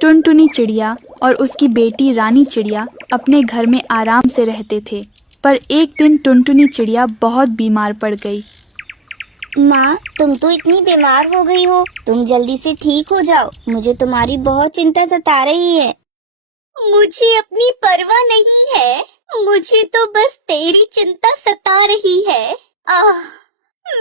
टुनटुनी चिड़िया और उसकी बेटी रानी चिड़िया अपने घर में आराम से रहते थे। पर एक दिन टुनटुनी चिड़िया बहुत बीमार पड़ गई। माँ, तुम तो इतनी बीमार हो गई हो, तुम जल्दी से ठीक हो जाओ, मुझे तुम्हारी बहुत चिंता सता रही है। मुझे अपनी परवाह नहीं है, मुझे तो बस तेरी चिंता सता रही है।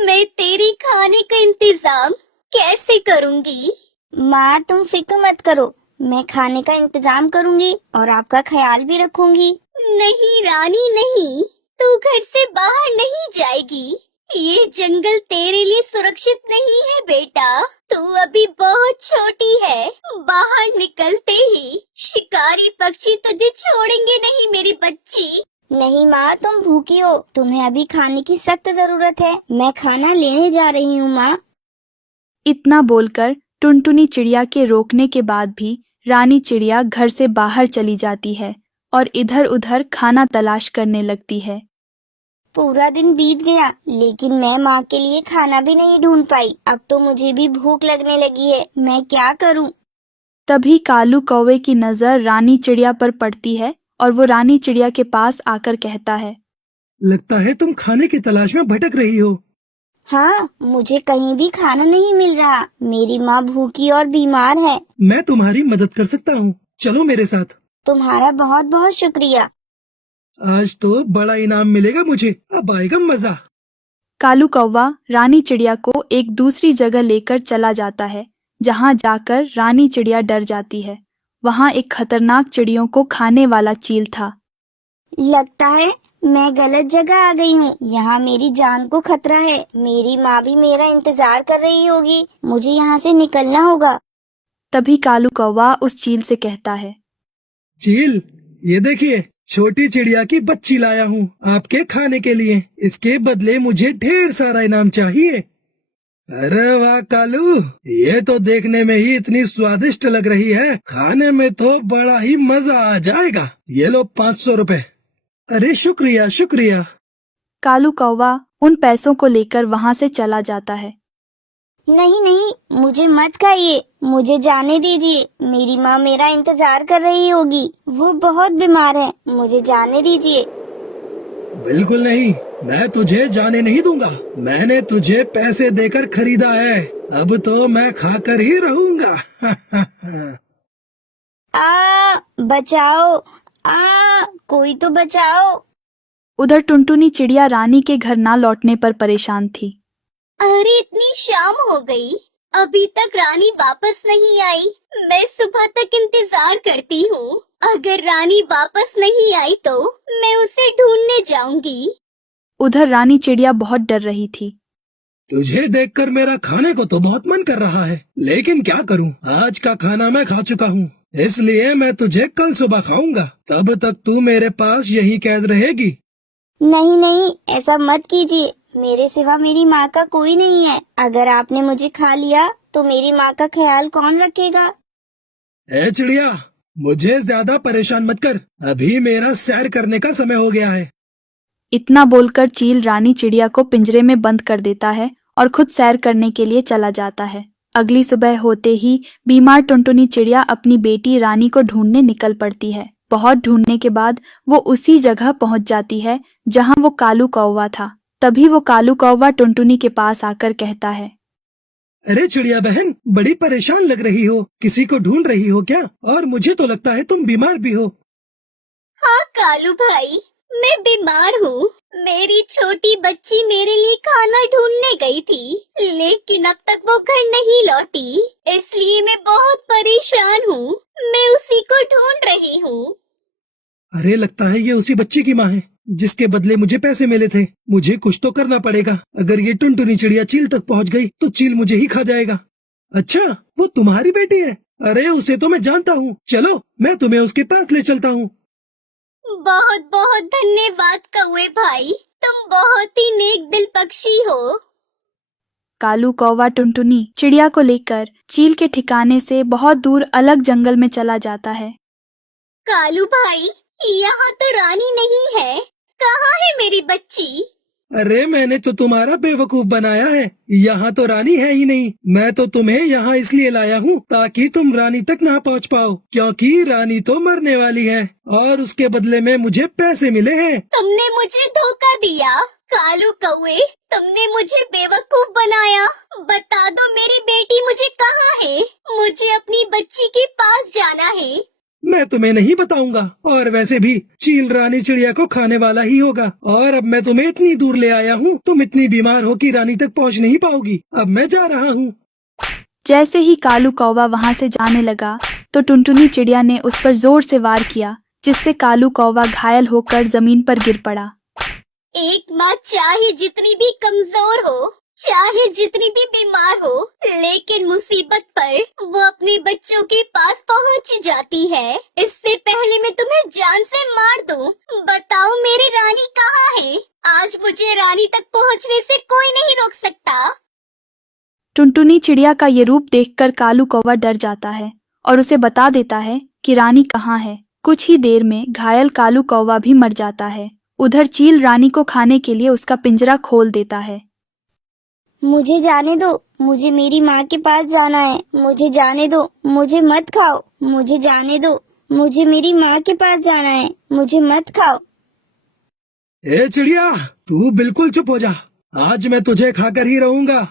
मैं तेरी खाने का इंतजाम कैसे करूँगी? माँ, तुम फिक्र मत करो, मैं खाने का इंतजाम करूँगी और आपका ख्याल भी रखूँगी। नहीं रानी नहीं, तू घर से बाहर नहीं जाएगी। ये जंगल तेरे लिए सुरक्षित नहीं है बेटा, तू अभी बहुत छोटी है। बाहर निकलते ही शिकारी पक्षी तुझे छोड़ेंगे नहीं मेरी बच्ची। नहीं माँ, तुम भूखी हो, तुम्हें अभी खाने की सख्त जरूरत है। मैं खाना लेने जा रही हूँ माँ। इतना बोलकर टुनटुनी चिड़िया के रोकने के बाद भी रानी चिड़िया घर से बाहर चली जाती है और इधर उधर खाना तलाश करने लगती है। पूरा दिन बीत गया, लेकिन मैं माँ के लिए खाना भी नहीं ढूंढ पाई। अब तो मुझे भी भूख लगने लगी है, मैं क्या करूँ? तभी कालू कौवे की नजर रानी चिड़िया पर पड़ती है और वो रानी चिड़िया के पास आकर कहता है, लगता है तुम खाने की तलाश में भटक रही हो। हाँ, मुझे कहीं भी खाना नहीं मिल रहा। मेरी माँ भूखी और बीमार है। मैं तुम्हारी मदद कर सकता हूँ, चलो मेरे साथ। तुम्हारा बहुत बहुत शुक्रिया। आज तो बड़ा इनाम मिलेगा मुझे, अब आएगा मजा। कालू कौवा रानी चिड़िया को एक दूसरी जगह लेकर चला जाता है, जहाँ जाकर रानी चिड़िया डर जाती है। वहाँ एक खतरनाक चिड़ियों को खाने वाला चील था। लगता है मैं गलत जगह आ गई हूँ, यहाँ मेरी जान को खतरा है। मेरी माँ भी मेरा इंतजार कर रही होगी, मुझे यहाँ से निकलना होगा। तभी कालू कौवा उस चील से कहता है, चील, ये देखिए, छोटी चिड़िया की बच्ची लाया हूँ आपके खाने के लिए। इसके बदले मुझे ढेर सारा इनाम चाहिए। अरे वाह कालू, ये तो देखने में ही इतनी स्वादिष्ट लग रही है, खाने में तो बड़ा ही मजा आ जाएगा। ये लो 500 रुपए। अरे शुक्रिया शुक्रिया। कालू कौवा उन पैसों को लेकर वहाँ से चला जाता है। नहीं नहीं, मुझे मत खाइए, मुझे जाने दीजिए। मेरी माँ मेरा इंतजार कर रही होगी, वो बहुत बीमार है, मुझे जाने दीजिए। बिल्कुल नहीं, मैं तुझे जाने नहीं दूंगा। मैंने तुझे पैसे देकर खरीदा है, अब तो मैं खाकर ही रहूंगा। बचाओ, कोई तो बचाओ। उधर टुनटुनी चिड़िया रानी के घर ना लौटने पर परेशान थी। अरे इतनी शाम हो गई, अभी तक रानी वापस नहीं आई। मैं सुबह तक इंतजार करती हूँ, अगर रानी वापस नहीं आई तो मैं उसे ढूंढने जाऊंगी। उधर रानी चिड़िया बहुत डर रही थी। तुझे देखकर मेरा खाने को तो बहुत मन कर रहा है, लेकिन क्या करूं, आज का खाना मैं खा चुका हूं, इसलिए मैं तुझे कल सुबह खाऊंगा। तब तक तू मेरे पास यहीं कैद रहेगी। नहीं नहीं, ऐसा मत कीजिए, मेरे सिवा मेरी माँ का कोई नहीं है। अगर आपने मुझे खा लिया तो मेरी माँ का ख्याल कौन रखेगा? ए चिड़िया, मुझे ज्यादा परेशान मत कर, अभी मेरा सैर करने का समय हो गया है। इतना बोलकर चील रानी चिड़िया को पिंजरे में बंद कर देता है और खुद सैर करने के लिए चला जाता है। अगली सुबह होते ही बीमार टुनटुनी चिड़िया अपनी बेटी रानी को ढूंढने निकल पड़ती है। बहुत ढूंढने के बाद वो उसी जगह पहुंच जाती है जहां वो कालू कौवा था। तभी वो कालू कौवा टुनटुनी के पास आकर कहता है, अरे चिड़िया बहन, बड़ी परेशान लग रही हो, किसी को ढूंढ रही हो क्या? और मुझे तो लगता है तुम बीमार भी हो। हाँ कालू भाई, मैं बीमार हूँ। मेरी छोटी बच्ची मेरे लिए खाना ढूंढने गई थी, लेकिन अब तक वो घर नहीं लौटी, इसलिए मैं बहुत परेशान हूँ। मैं उसी को ढूंढ रही हूँ। अरे लगता है ये उसी बच्ची की माँ है, जिसके बदले मुझे पैसे मिले थे। मुझे कुछ तो करना पड़ेगा। अगर ये टुनटुनी चिड़िया चील तक पहुँच गई तो चील मुझे ही खा जाएगा। अच्छा, वो तुम्हारी बेटी है? अरे उसे तो मैं जानता हूँ, चलो मैं तुम्हें उसके पास ले चलता हूँ। बहुत बहुत धन्यवाद कौवे भाई, तुम बहुत ही नेक दिल पक्षी हो। कालू कौवा टुनटुनी चिड़िया को लेकर चील के ठिकाने से बहुत दूर अलग जंगल में चला जाता है। कालू भाई, यहाँ तो रानी नहीं है, कहाँ है मेरी बच्ची? अरे मैंने तो तुम्हारा बेवकूफ बनाया है। यहाँ तो रानी है ही नहीं। मैं तो तुम्हें यहाँ इसलिए लाया हूँ ताकि तुम रानी तक ना पहुँच पाओ, क्योंकि रानी तो मरने वाली है और उसके बदले में मुझे पैसे मिले हैं। तुमने मुझे धोखा दिया कालू कौवे, तुमने मुझे बेवकूफ बनाया। बता दो मेरी बेटी मुझे कहाँ है? मुझे अपनी बच्ची के पास जाना है। मैं तुम्हें नहीं बताऊंगा, और वैसे भी चील रानी चिड़िया को खाने वाला ही होगा। और अब मैं तुम्हें इतनी दूर ले आया हूँ, तुम इतनी बीमार हो कि रानी तक पहुँच नहीं पाओगी। अब मैं जा रहा हूँ। जैसे ही कालू कौवा वहां से जाने लगा तो टुनटुनी चिड़िया ने उस पर जोर से वार किया, जिससे कालू कौवा घायल होकर जमीन पर गिर पड़ा। एक माँ चाहे जितनी भी कमजोर हो, चाहे जितनी भी बीमार हो, लेकिन मुसीबत पर वो अपने बच्चों के पास पहुंच जाती है। इससे पहले मैं तुम्हें जान से मार दूं। बताओ मेरी रानी कहाँ है? आज मुझे रानी तक पहुंचने से कोई नहीं रोक सकता। टुनटुनी चिड़िया का ये रूप देखकर कालू कौवा डर जाता है और उसे बता देता है कि रानी कहाँ है। कुछ ही देर में घायल कालू कौवा भी मर जाता है। उधर चील रानी को खाने के लिए उसका पिंजरा खोल देता है। मुझे जाने दो, मुझे मेरी माँ के पास जाना है। मुझे जाने दो, मुझे मत खाओ। मुझे जाने दो, मुझे मेरी माँ के पास जाना है। मुझे मत खाओ। ए चिड़िया, तू बिल्कुल चुप हो जा। आज मैं तुझे खाकर ही रहूंगा।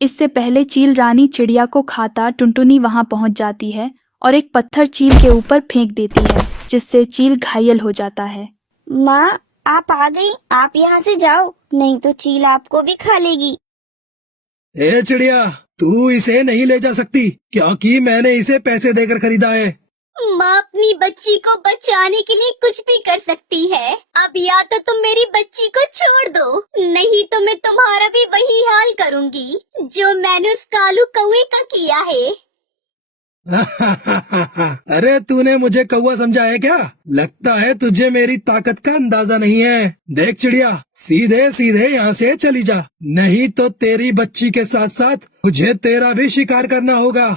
इससे पहले चील रानी चिड़िया को खाता टुनटुनी वहां पहुंच जाती है और एक पत्थर चील के ऊपर फेंक देती है, जिससे चील घायल हो जाता है। माँ, आप आ गई। आप यहाँ से जाओ, नहीं तो चील आपको भी खा लेगी। ए चिड़िया, तू इसे नहीं ले जा सकती, क्योंकि मैंने इसे पैसे देकर खरीदा है। माँ अपनी बच्ची को बचाने के लिए कुछ भी कर सकती है। अब या तो तुम मेरी बच्ची को छोड़ दो, नहीं तो मैं तुम्हारा भी वही हाल करूँगी जो मैंने उस कालू कौवे का किया है। अरे तूने मुझे कौवा समझा है क्या? लगता है तुझे मेरी ताकत का अंदाजा नहीं है। देख चिड़िया, सीधे सीधे यहाँ से चली जा, नहीं तो तेरी बच्ची के साथ साथ मुझे तेरा भी शिकार करना होगा।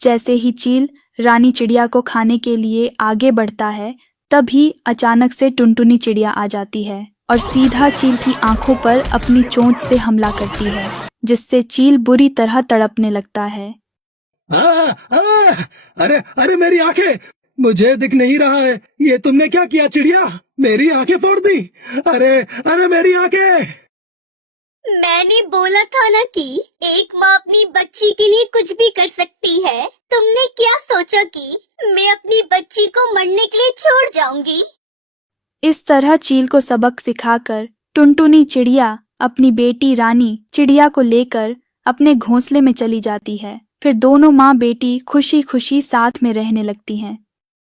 जैसे ही चील रानी चिड़िया को खाने के लिए आगे बढ़ता है, तभी अचानक से टुनटुनी चिड़िया आ जाती है और सीधा चील की आंखों पर अपनी चोंच से हमला करती है, जिससे चील बुरी तरह तड़पने लगता है। अरे अरे मेरी आंखें, मुझे दिख नहीं रहा है। ये तुमने क्या किया चिड़िया? मेरी आंखें फोड़ दी। अरे अरे मेरी आंखें। मैंने बोला था ना कि एक माँ अपनी बच्ची के लिए कुछ भी कर सकती है। तुमने क्या सोचा कि मैं अपनी बच्ची को मरने के लिए छोड़ जाऊंगी? इस तरह चील को सबक सिखाकर टुनटुनी चिड़िया अपनी बेटी रानी चिड़िया को लेकर अपने घोंसले में चली जाती है। फिर दोनों माँ बेटी खुशी खुशी साथ में रहने लगती हैं।